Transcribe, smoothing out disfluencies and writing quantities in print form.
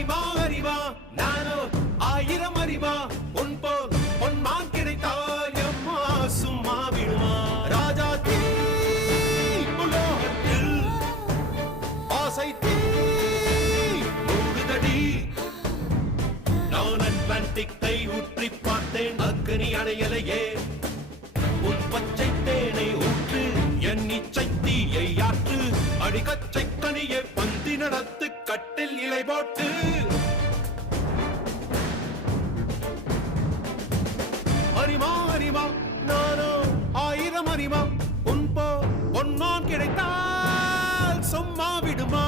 அரிமா அரிமா நானோ ஆயிரம் அரிமா உன் போல் பொன்மான் கிடைத்தால் எம்மா சும்மா விடுமா ராஜா தீ உலோகத்தில் ஆசை தீ மூடுதடி நான் அட்லாண்டிக்கை ஊற்றி பார்த்தேன் அக்கனி அணையலையே உன் பச்சை தேனை ஊற்று என் இச்சை தீயை ஆற்று அடிக்கச்சை கனியை பந்தி நடத்து கட்டில் இலை போட்டு அரிமா அரிமா நானோ ஆயிரம் அரிமா உன் போ பொன்னான் கிடைத்தால் சும்மா விடுமா